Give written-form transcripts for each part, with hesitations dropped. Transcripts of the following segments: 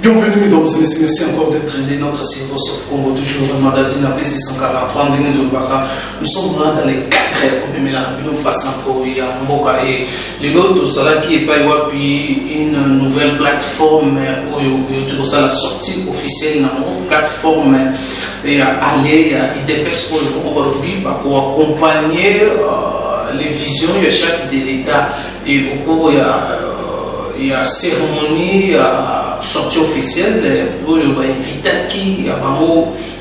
Bienvenue mesdames et messieurs, merci encore d'être notre Cerveau Soft Congo, toujours un magazine à plus de 143 minutes de Baka. Nous sommes là dans les 4 heures, on met la vidéo passant pour Mboka et les autres, ça qui est pas une nouvelle plateforme où ça la sortie officielle dans une plateforme et aller à IDPS pour accompagner les visions de chaque de l'État et au cours il y a cérémonie sortie officielle pour inviter qui le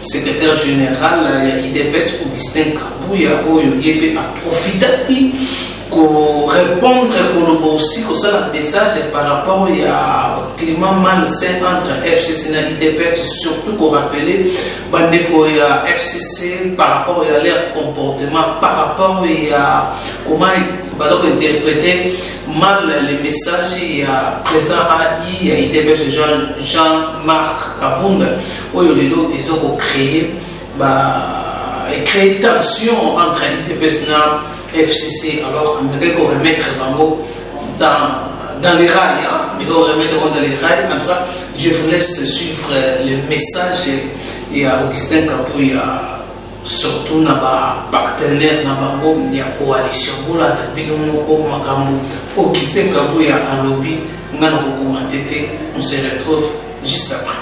secrétaire général IDPS Augustin Kabouya qui a profité pour répondre pour aussi ça le message par rapport au climat malsain entre FCC et IDPS, surtout pour rappeler que FCC par rapport à leur comportement, par rapport à comment interpréter mal les messages présents à IDPS Jean-Marc Kabunda où ils ont créé tension entre IDPS et FCC. Alors on va remettre dans les rails, en tout cas je vous laisse suivre le message et à Augustin Kabouya, surtout na partenaire na bango ya coalition bola na bino moko makambo. Augustin Kabouya a lobby ngana ko commenter, on se retrouve juste après.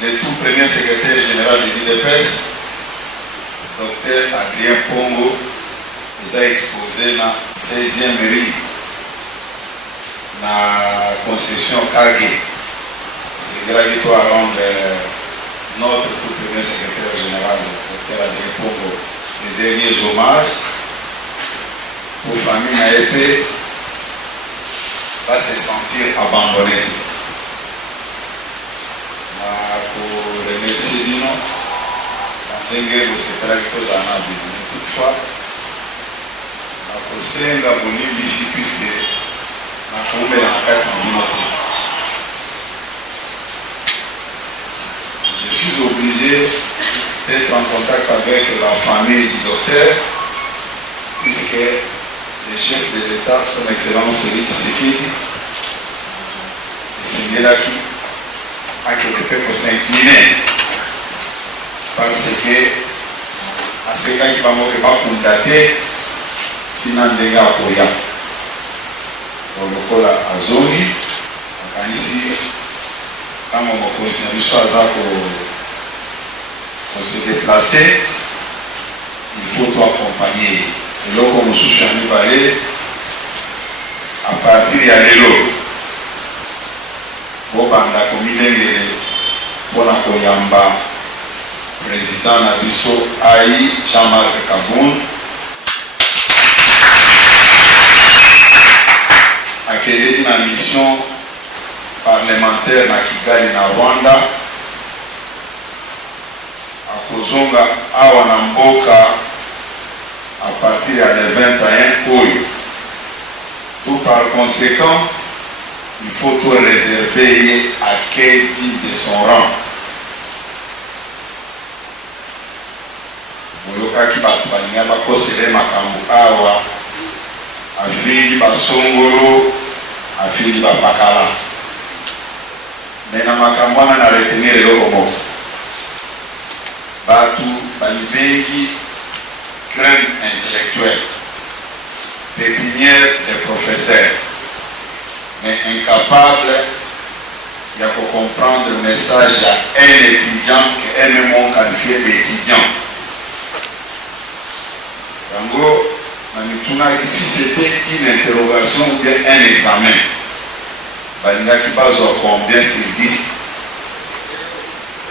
Le tout premier secrétaire général de l'IDPS, Dr Adrien Pongo, nous a exposé dans 16e mairie, dans la concession Kage. C'est grave à rendre notre tout premier secrétaire général, Dr Adrien Pongo, les derniers hommages pour la famille Naépé va se sentir abandonnée. Pour remercier Dino, toutefois, la Kosenga Bolivie ici, puisque na kuombela na kati na bino te. Je suis obligé d'être en contact avec la famille du docteur, puisque les chefs de l'État, son Excellence Félix Tshisekedi, et là qui a que le peuple s'incliner, parce que à ce cas qui va me pas condater, sinon des gars pour rien. Donc le col à Zongi, ici, quand on continue sur ça pour se déplacer, il faut tout accompagner. Et là, comme je suis en parler, à partir de l'élo, pour la commune pour la Koyamba, président Nabiso Aïe Jean-Marc Kaboun, accueilli dans la mission parlementaire na Kigali na Rwanda, à Kozonga awa na mboka à partir de 21 oyo. Tout par conséquent, il faut tout réserver à quel digne de son rang. Boyokaki bato balinga bakosele makambo awa afingi basongolo afingi bapakala. Mais na makambo wana na retenir eloko moko. Batu balibengi crème intellectuelle, pépinière des professeurs, mais incapable de comprendre le message d'un étudiant qui est même qualifié d'étudiant. Si c'était une interrogation ou bien un examen, il qui base combien sur 10,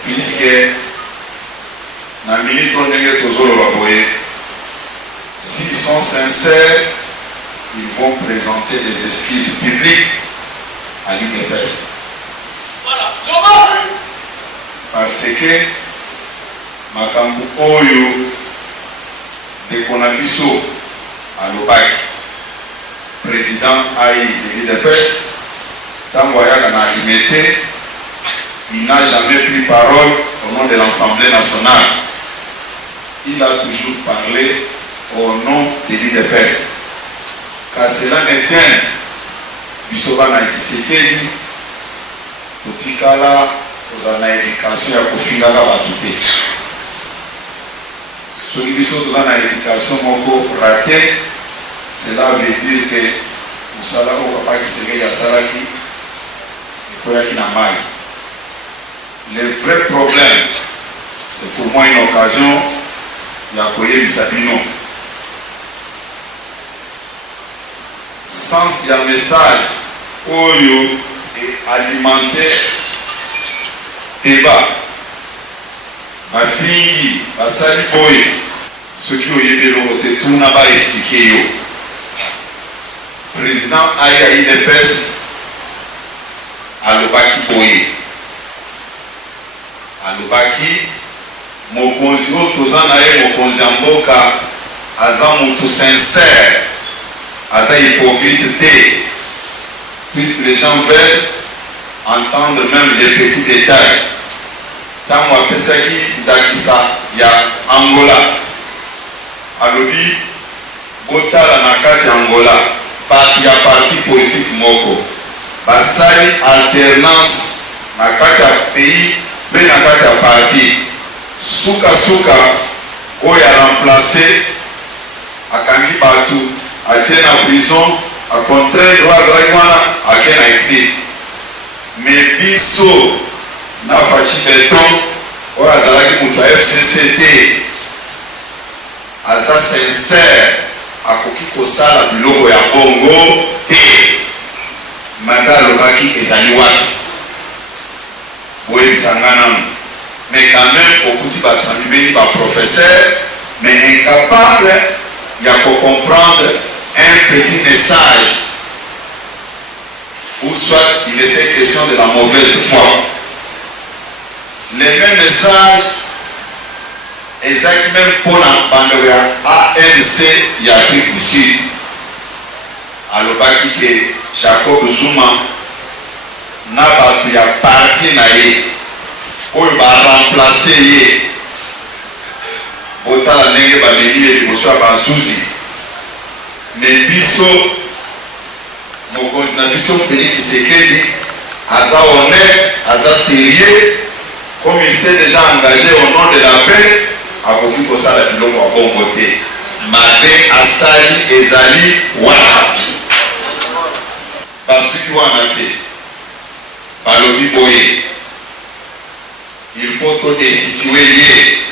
puisque dans la minute où on est s'ils sont sincères, ils vont présenter des excuses publiques à l'IDPS. Voilà. Parce que makambu oyo de Konabiso à l'OPAC, président Aïe de l'IDPS, Tangoyaka n'a limité, il n'a jamais pris parole au nom de l'Assemblée nationale. Il a toujours parlé au nom de l'IDPS. Car cela ne tient, Bisoba na Tshisekedi, Kotikala, Kozana éducation ya kofingaka batu te. Soki biso toza na éducation moko raté, cela veut dire que musala ko papa Tshisekedi asalaki ekoyaki na mai. Le vrai problème, c'est pour moi une occasion de koyebisa bino. Sans il y a un message oyo et alimenter débat. Bafingi, basali boye, ceux qui ont été le tout n'a pas expliqué yo. Président Aïe IDPS à l'Obaki boye. À l'Obaki, mokonzi otozana e mokonzi amboka azamu tout sincère. Aza hypocrite té, puisque les gens veulent entendre même les petits détails. Tant moi pesaki dakisa ya Angola, alobi botala na kati Angola, parti ya parti politique moko, basali alternance na kati ya pays, pe na kati ya parti, suka oya remplacer akangi batu. A tient en prison, à contraire droit à quel exil. Mais biso n'a fachi béton, ou à Zalaki Moutou FCCT, à sa sincère, à Kokiko Sala Biloko ya Bongo, et Mata Lobaki et Zaniwaki. Oui, Sanganam. Mais quand même, au petit bâtiment, il y a un professeur, mais incapable, il y a qu'à comprendre un petit message ou soit il était question de la mauvaise foi. Les mêmes messages exact même pour la bande ANC et Afrique du Sud. Alors pas quitter Jacob Zuma na bato ya parti na ye oyo baremplace ye botala ndenge bamemi ye liboso ya bazuzi me biso mokonzi na biso Félix Tshisekedi aza honnête, aza sérieux, comme il s'est déjà engagé au nom de la paix akoki kosala biloko ya bongo te mabe asali ezali wapi basuki wana te balobi boye il faut to destituer ye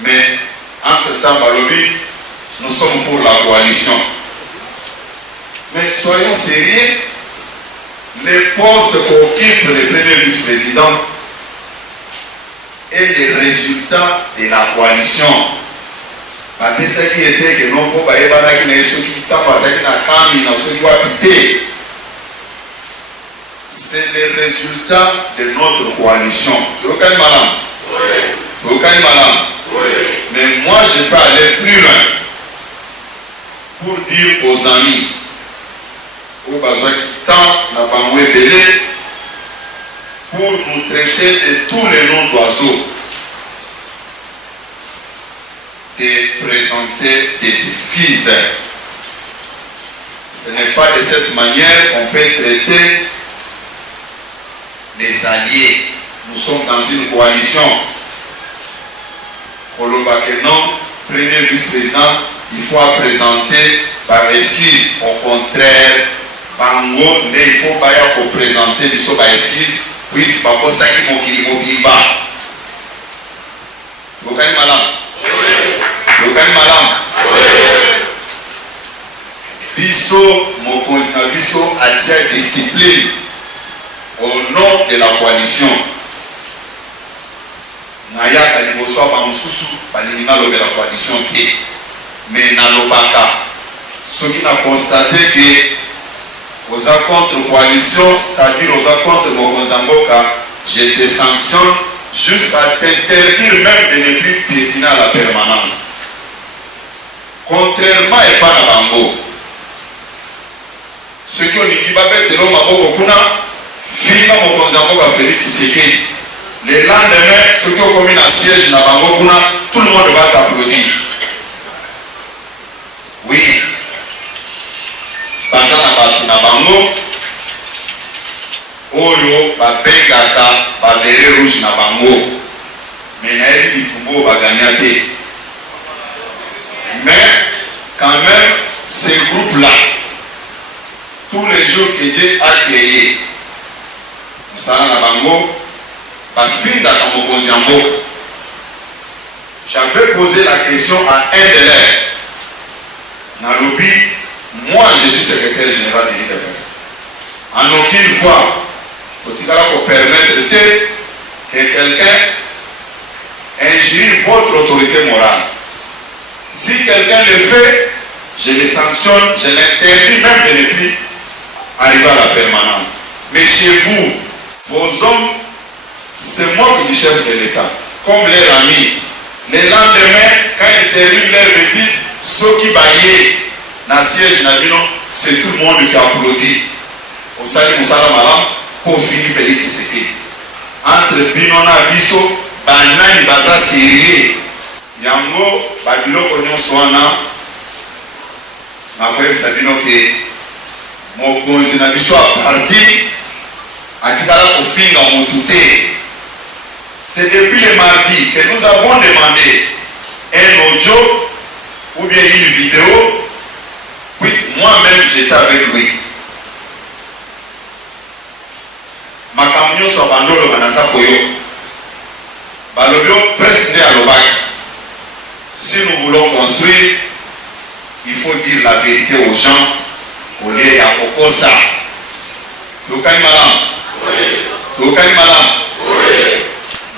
mais entre temps balobi nous sommes pour la coalition mais soyons sérieux les postes qu'occupe le premier vice-président et les résultats de la coalition bapesaki ete ke noko bayebanaki na ye soki ntango azalaki na kami na soki wapi te. C'est le résultat de notre coalition. Tokani malam. Tokani malam. Mais moi je peux aller plus loin pour dire aux amis au besoin qui tant n'a pas moins belé pour nous traiter de tous les noms d'oiseaux, de présenter des excuses. Ce n'est pas de cette manière qu'on peut traiter les alliés. Nous sommes dans une coalition. Kolobakeno, premier vice-président, il faut présenter par excuse. Au contraire, Bango, mais il faut pas présenter biso par excuse, puisque bakosaki mokili mobimba. Lokani malam. Lokani malam. Biso mokonzi na biso atia discipline au nom de la coalition. Nayaka liboso ba mususu balinga lo de la coalition qui mais na lobaka ceux qui n'a constaté que aux contre coalition, c'est-à-dire aux contre Mokonzamboka, je te sanctionne jusqu'à t'interdire même de ne plus piétiner à la permanence. Contrairement à Epana Bango, ceux qui ont dit que Babetelo Maboko Kuna, Fima Mokonzamboka Félix Tshisekedi, le lendemain, ceux qui ont commis un siège dans Bango Kuna, tout le monde va t'applaudir. Oui. Bazana batu na bango oyo babengaka babere rouge na bango mais na yebi bitumbo baganya te. Mais quand même ces groupes là tous les jours que Dieu a créé musala na bango bafinda ka mokonzi ya mboka. J'avais posé la question à un de leurs na lobi. Moi, je suis secrétaire général de l'IDPS. En aucune fois, faut-il permettre que quelqu'un injure votre autorité morale. Si quelqu'un le fait, je le sanctionne, je l'interdis même de ne plus arriver à la permanence. Mais chez vous, vos hommes, c'est moi qui suis chef de l'État, comme leurs amis. Le lendemain, quand ils terminent leur bêtise, ceux qui baillent, dans siège Nabino, c'est tout le monde qui applaudit. Au salut Moussala Malam, pour finir Félix Tshisekedi. Entre Binona Biso, Banani Baza Sérieux, Yango, Babilo Konyon Soana, Makoye Sabino que mon conjoint Nabiso a parti, Atikala Kofinga Moutouté. C'est depuis le mardi que nous avons demandé un audio ou bien une vidéo. Puisque moi-même j'étais avec lui. Ma camion soit bandolo banasa koyo. Balobio presque à l'obak. Si nous voulons construire, il faut dire la vérité aux gens. Au lieu ya kokosa. Lokani malam. Lokani malam.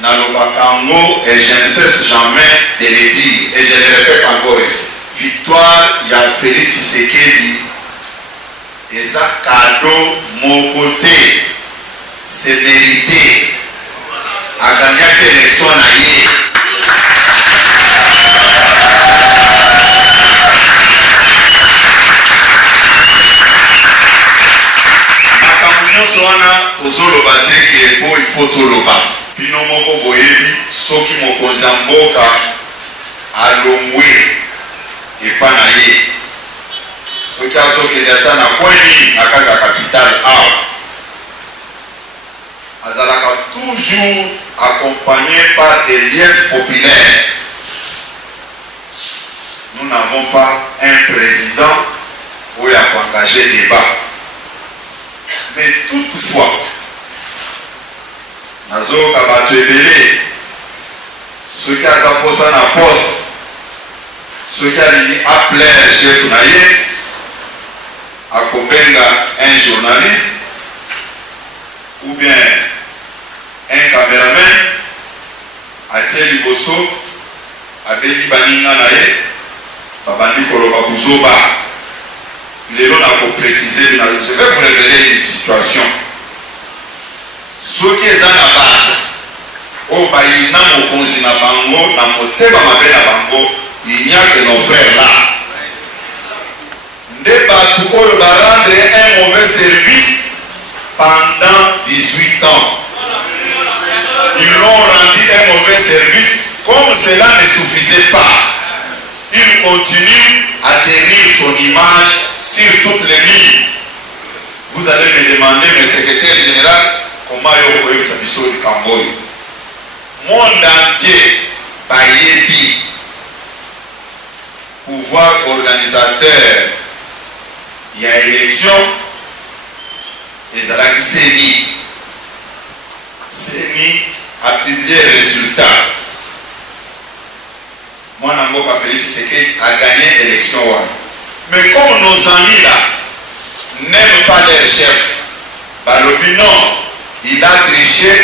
Na lobakango et je ne cesse jamais de le dire et je le répète encore ici. Victoire, il y a Félix Tshisekedi. Et ça, cadeau, mon côté, c'est mérité. À gagner l'élection à y. wana tozoloba teke po ifo toloba bino moko boyebi soki mokonzi ya mboka alongwe epa na ye soki azokende ata na kweli na kaka capitale awa azalaka toujours accompagné par des liesses populaires. Nous n'avons pas un président où il a engagé débat. Mais toutefois, nazo kabato ebele ceux qui a sa poste na poste, ceux qui a dit appeler chef naye akobenga un journaliste ou bien un caméraman atie liboso abebi baninga na ye babandi koloba kuzoba lelo na ko préciser je vais vous révéler une situation soki eza na bato oyo bayina mokonzi na bango na motema mabe na bango il n'y a que nos frères là nde bato oyo barendre un mauvais service pendant 18 ans. Ils l'ont rendu un mauvais service. Comme cela ne suffisait pas, il continue à tenir son image sur toutes les lignes. Vous allez me demander, mais secrétaire général, comment il y a sa mission du Cambodge. Monde entier, Bayebi, pouvoir organisateur, il y a élection, et Zalaki Seni a publié le résultat. Moi, Namboka Félix Tshisekedi a gagné l'élection. Mais comme nos amis là n'aiment pas leur chef, Balobi non, il a triché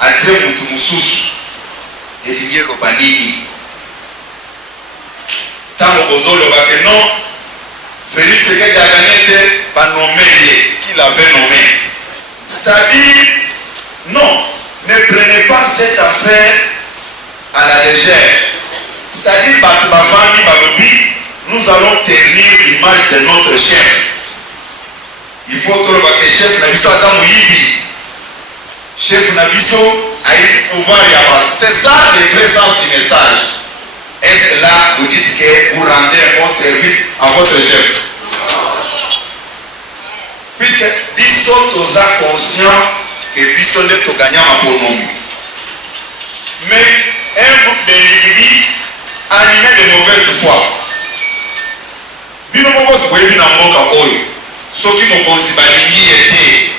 à dire Moutoumoussous et Didier Lobanini. Tant au Bozo Lobake non, Félix Tshisekedi a gagné, pas nommé qu'il avait nommé. C'est-à-dire, non, ne prenez pas cette affaire à la légère. C'est-à-dire, nous allons tenir l'image de notre chef. Il faut que le chef Nabiso a Zamouibi. Chef Nabiso a eu du pouvoir. C'est ça le vrai sens du message. Est-ce que là, vous dites que vous rendez un bon service à votre chef? Puisque Biso toza conscient que Biso n'est pas gagnant pour nous. Mais un groupe d'individus animés de mauvaise foi. Bino moko sikoyebi na mboka oyo. Soki mokonzi balingi ete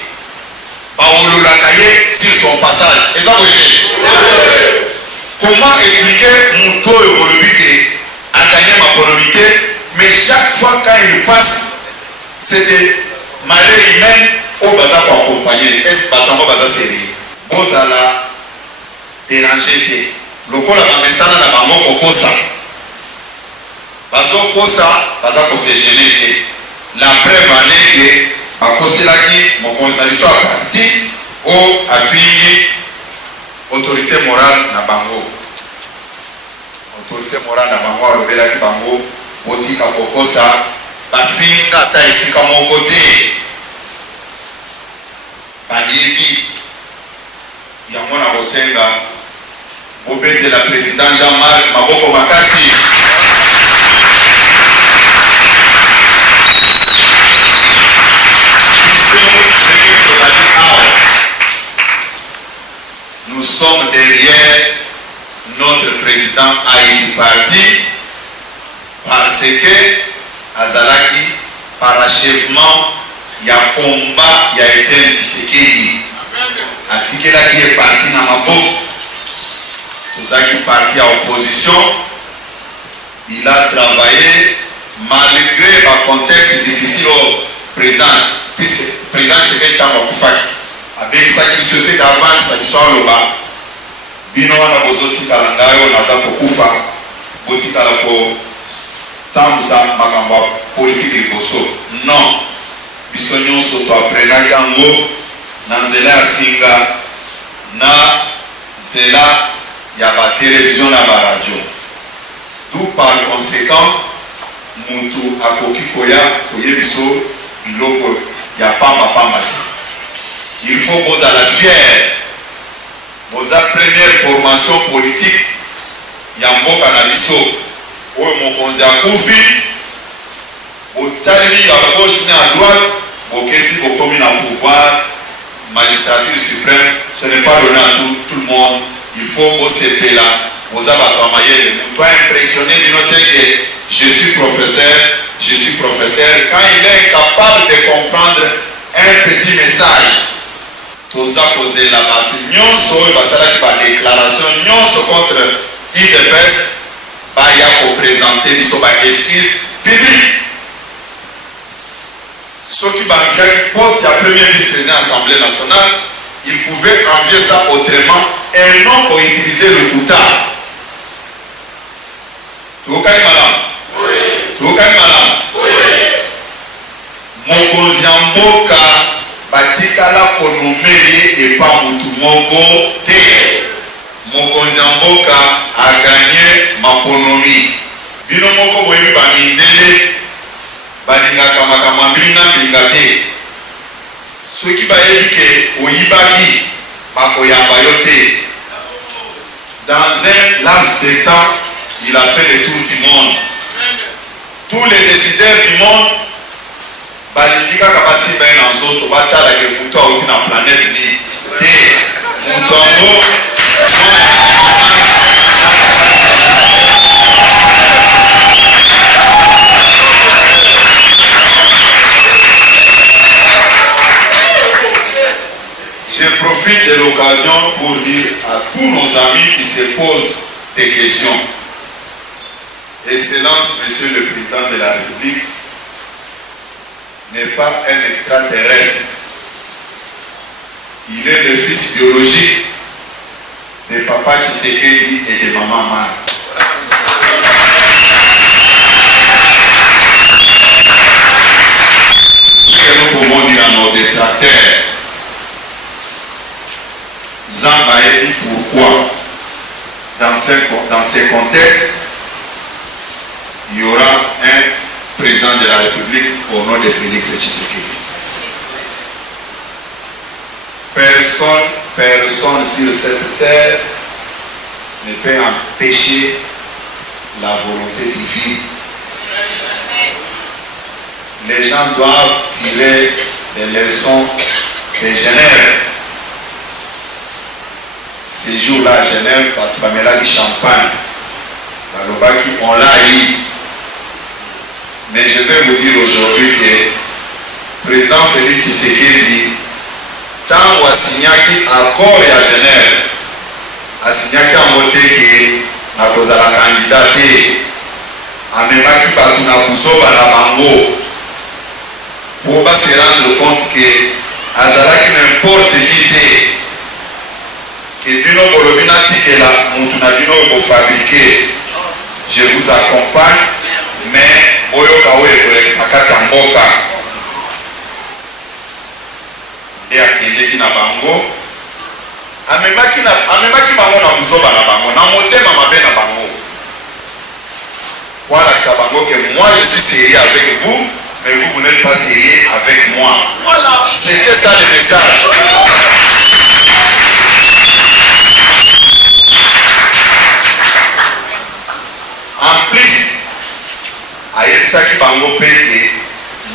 baololaka ye sur son passage. Et ça vous dit. Comment expliquer mon taux économique à gagner ma économité, mais chaque fois quand il passe, c'est des malheurs humains au bazar pour accompagner. Est-ce que batango bazar série? Bozala déranger. Lokola bamesana na bango kokosa. Bazo kosa, bazar ko se gêner. La preuve en est que bakoselaki mokonzi na biso a parti au affingi autorité morale na bango. Autorité morale na bango alobelaki bango botika kokosa bafini ata esika moko te bayebi yango na kosenga bobetela président Jean-Marc maboko makasi nous sommes derrière notre président Haïti Parti parce que Azalaki parachèvement il y a combat il y a été Tshisekedi Atikela qui est parti dans ma boucle Ozaki parti à opposition il a travaillé malgré le contexte difficile au président puisque le président Tshisekedi tamba kufaki avec ça qui se fait avant ça qui soit loba bino wana bozotikala ngayo naza kokufa botikala ko tambuza makambo politique liboso non biso nyonso toaprenaki yango na nzela ya singa na nzela ya batelevizio na baradio d'où par conséquent mutu akoki koya koyebiso biloko ya pamba te il faut que vous la fière. Vous avez première formation politique. Yamboka na biso. Oyo mokonzi akufi. Otaleli à gauche ni à droite. Boketi bokomi na pouvoir. Magistrature suprême. Ce n'est pas donné à tout le monde. Il faut que vous épée là. Vous avez travaillé. Vous pouvez impressionner de noter que je suis professeur. Quand il est incapable de comprendre un petit message, tous a posé la base. Nous sommes déclaration contre IDPS, il y a présenter des excuses publiques. Ceux qui poste la première vice-président de l'Assemblée nationale, ils pouvaient envier ça autrement et non pour utiliser le quota. Tu vous calmez, madame? Oui. Mokonzi mboka batikala konomeye et pas mutu moko te. Mokonzi mboka a gagné maponomi. Bino moko boyebi bamindele balingaka makambo mbili na mbilinga te. Soki bayebi ke oyibaki bakoyamba yo te. Dans un laps de temps, il a fait le tour du monde. Tous les décideurs du monde balindika kabasi ben na nzoto batala ke mutu auti na planète ni te mutu ango. Je profite de l'occasion pour dire à tous nos amis qui se posent des questions. Excellence, Monsieur le Président de la République n'est pas un extraterrestre. Il est le fils biologique de Papa Tshisekedi et de Maman Mar. Ce que nous pouvons dire à nos détracteurs, Zamba dit pourquoi dans ces contextes il y aura un président de la République au nom de Félix Tshisekedi. Personne sur cette terre ne peut empêcher la volonté divine. Les gens doivent tirer les leçons de Genève. Ces jours-là à Genève, Pamela du champagne, on l'a eu. Mais je vais vous dire aujourd'hui que le président Félix Tshisekedi, tant qu'il a signé accord à Genève, a signé un moté qui a posé la candidature, a même qui partout na Bouzoba na Bango, pour pas se rendre compte que Azalaki n'importe qui était, que Bino Bolobina Tikela, Moutuna Bino pour fabriquer, je vous accompagne, mais Oyoka Oye Akata Mboka et Akendeki na Bango, Amemaki Bango na Bouzoba na Bango, na Motema Mabe na Bango. Voilà que ça Bango que moi je suis sérieux avec vous, mais vous n'êtes pas sérieux avec moi. Voilà. C'était ça le message. En plus, Ayepsaki Bango Peke,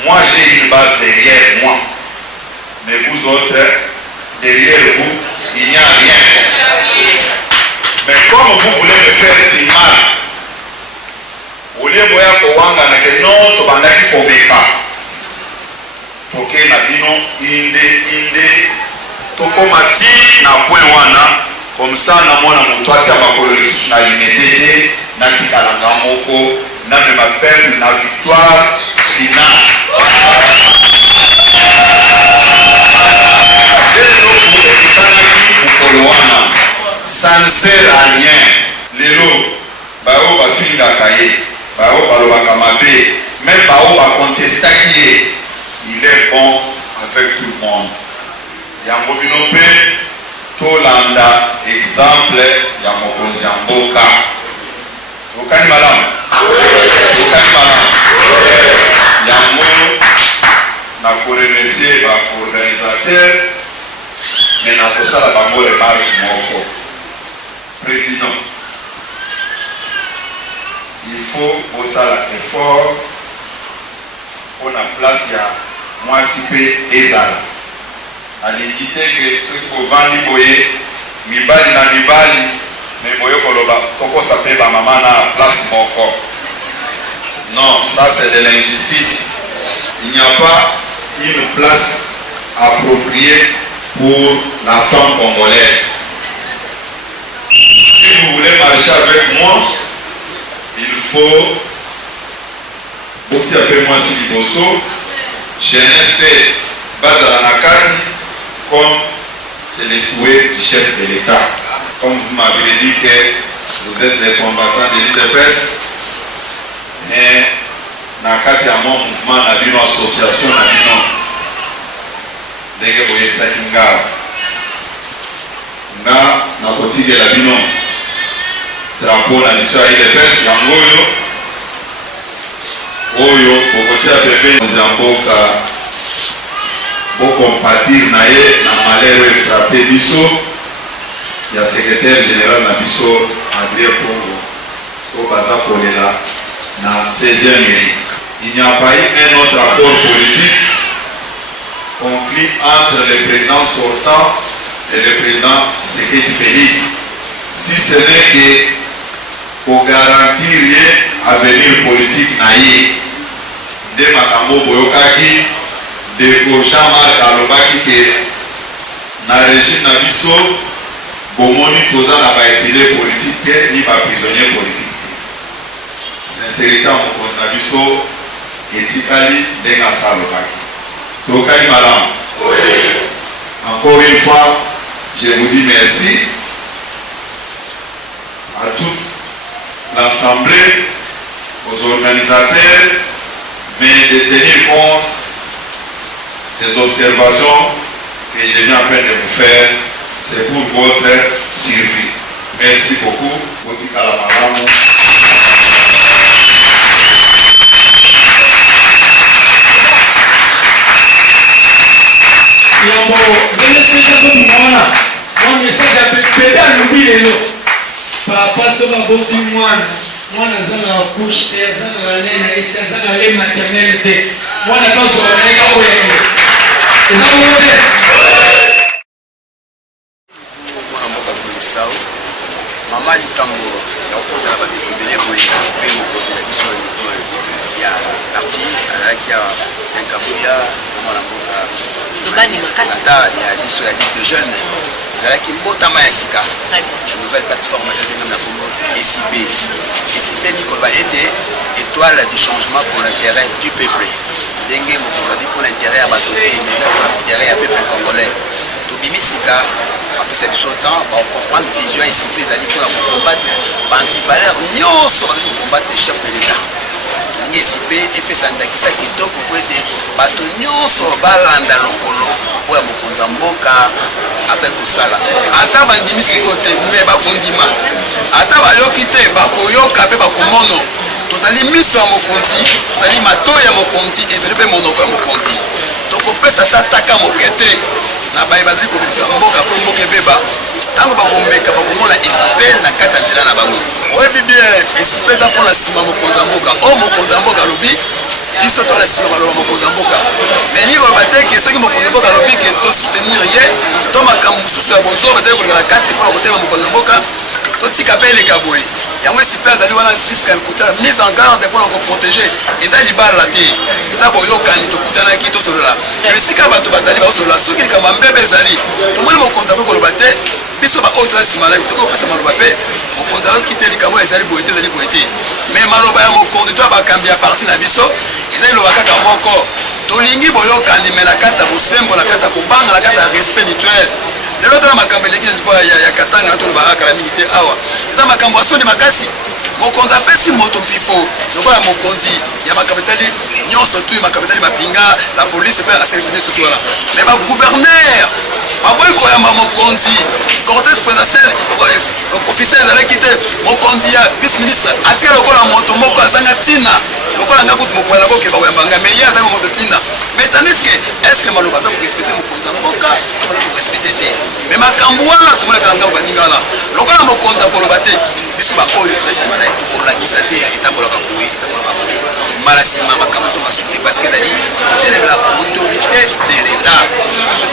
moi j'ai une base derrière moi. Mais vous autres, derrière vous, il n'y a rien. Mais comme vous voulez me faire du mal, au lieu de Kowanga na que non, to bandaki komeka. Toke na bino inde tokomati na point wana comme ça na mona mutu atia makolo lisusu na unité na tikalanga moko na me m'appelle na victoire finale. Ça ne sert à rien. Lelo bao ba finga kaye bao baloba kamabe même bao ba contestaki il est bon avec tout le monde. Yango binope tolanda exemple ya mokonzi mboka. Okani malamu. Okani malamu. Yango na ko remercier ba organisateur mais nakosala bango remarque moko. Président, il faut osala effort pour la place ya mwasi pe ezala. Alingi te ke soki kovandi boye mibali na mibali mais boye koloba tokosa pe ba mama na place moko. Non, ça c'est de l'injustice. Il n'y a pas une place appropriée pour la femme congolaise. Si vous voulez marcher avec moi, il faut un peu moins si liboso, jeunesse bazala nakati, comme c'est le souhait du chef de l'État. Comme vous m'avez dit que vous êtes les combattants de l'UDPS, mais nakati à mon mouvement, na bino association, na bino ndenge boyesaki nga nakotikela bino drapeau na biso ya UDPS yango oyo bokotia pembeni ya mboka bokompatir na ye na malheur efrape biso ya secrétaire général na biso Adrien Pongo oyo baza kolela na 16e mairie. Il n'y a pas eu un autre accord politique conclu entre le président sortant et le président Tshisekedi Félix, si ce n'est que pour garantir l'avenir politique naïe de makambo boyokaki de Jean-Marc alobaki que na régime na biso bomoni toza na baexilé politique te ni baprisonnier politique. Sincérité en mokonzi na biso etikali ndenge asalobaki tokali malamu. Encore une fois, je vous dis merci à toute l'Assemblée, aux organisateurs, mais de tenir compte des observations que je viens à peine de vous faire, c'est pour votre survie. Merci beaucoup. Botikala malamu. Yambo, dele seja todo mwana, mwana seja peda lubile papa soba bobi mwana zana couche, zana lene, zana le maternelle, mwana toso nega oyenge. Ezana wote. Mwana mboka kulisao. Mama likambo ya okota ba dikibele boyeka pe okota na biso ya parti avec ya 5 abuya mwana mboka Lobani makasi ya biso ya Ligue de jeunes ezalaki mbotama ya sika la nouvelle plateforme de la Congo SIP dit qu'on va aider étoile du changement pour l'intérêt du peuple ndenge mokonzi pour l'intérêt ya bato te mais pour l'intérêt ya peuple congolais tobimi sika apesa biso temps comprendre vision ya SIP ezali mpona kocombattre baantivaleur nyonso bazali kocombattre chef de l'état ndenge SIP epesa ndakisa kitoko po ete bato nyonso balanda lokolo oyo mokonzi ya mboka azali kosala ata bandimi sikoyo te me bakondima ata bayoki te bakoyoka mpe bakomona tozali miso ya mokonzi tozali matoyi ya mokonzi etoli mpe monoko ya mokonzi tokopesa tataka moke te na baye bazali kobimisa mboka mpo mboka ebeba ntango bakomeka bakomona SIP na kati ya nzela na bango oyebi bien SIP eza mpona nsima mokonzi ya mboka oyo mokonzi ya mboka alobi biso to na nsima baloba mokonzi ya mboka me lingi oloba te ke soki mokonzi ya mboka alobi ke tosoutenir ye to makambo mosusu ya bozoro ezali koleka na kati mpona kotema mokonzi ya mboka totika mpe eleka boye yango SIP azali wana jusqu'à kota mise en garde mpona koprotege eza libala te eza boyokani tokutanaki tosolola esika bato bazali bazosolola soki likambo ya mbebe ezali tomoni mokonzi yango koloba te biso baoyo toza nsima na tokopesa maloba mpe mokonzi ayoki te likambo ezali boye te ezali boye te me maloba ya mokonzi to ya bakambi ya parti na biso eza liloba kaka moko tolingi boyokani me na kati ya bosembo na kati ya kobanga na kati ya respect mutuel lelo tala makambo eleki na niveau ya katanga toloba akala mingi te awa eza makambo asoni makasi mokonzi apesi moto mpifo lokola mokonzi ya makambo etali nyonso tu makambo etali mapinga la polise mpe asekretari soki wana me baguverner baboyi koyamba mokonzi cortège présidentiel officiel ezalaki te mokonzi ya vice ministre atika lokola moto moko azanga ntina lokola nga kutu mokwala boke baoyambanga mais ye azanga moto ntina mais tandis que est ce que maloba aza korespecte mokonzi ya mboka aza korespecte te mais makambo wana tomonekala nga baninga wana lokola mokonzi akoloba te biso baoyo na nsima na ye tokolakisa te etambolaka boye etambolaka boye mala nsima makambo so basuki te parce que nani otelemela autorité de l'état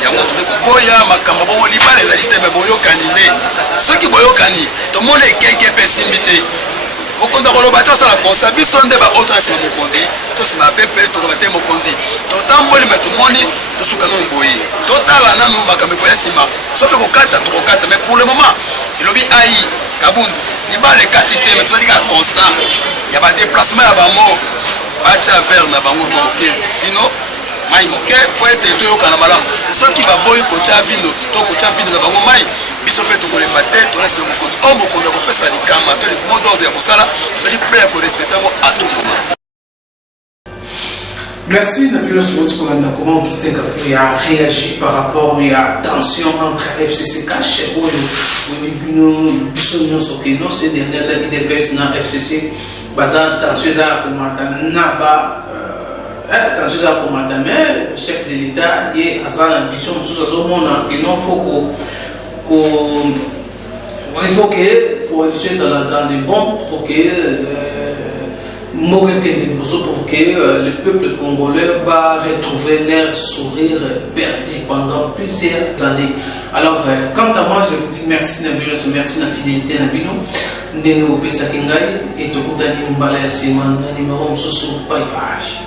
yango toze koboya makambo bongo libala ezali te me boyokani nde soki boyokani tomona ekeke mpe esimbi te mokonzi akoloba te osala konsa biso nde baoto na nsima mokonzi tosima pepe toloba te mokonzi totamboli me tomoni tosuka nanu boye totala nanu makambo ekoya nsima so mpe kokata tokokata mais pour le moment elobi ai kabundu libala ekati te me tozali kaka constat ya badéplacement ya bamort batya vere na bango mwa moke vino mai moke po ete toyokana malamu soki baboyi kotya vino to kotya vino na bango mai biso mpe tokolemba te tolasima mokonzi oyo mokonzi akopesa likama to mot d'ordre ya kosala tozali prêt ya korespecte yango à tout moment. Merci Nabil Sobotikolanda, comment vous avez réagi par rapport à la tension entre FCC Cash et Union ces dernières IDPS na FCC baza tension za komanda naba tension za komanda mais chef de l'État et azana vision sous azomona que non il faut que pour les choses dans des bons pour que pour que le peuple congolais va retrouver leur sourire perdu pendant plusieurs années. Alors, quant à moi, je vous dis merci Nabilo, merci la fidélité Nabilo. Ndenge opesa kingai et tokutani mbala ya sima na numéro msusu bye bye.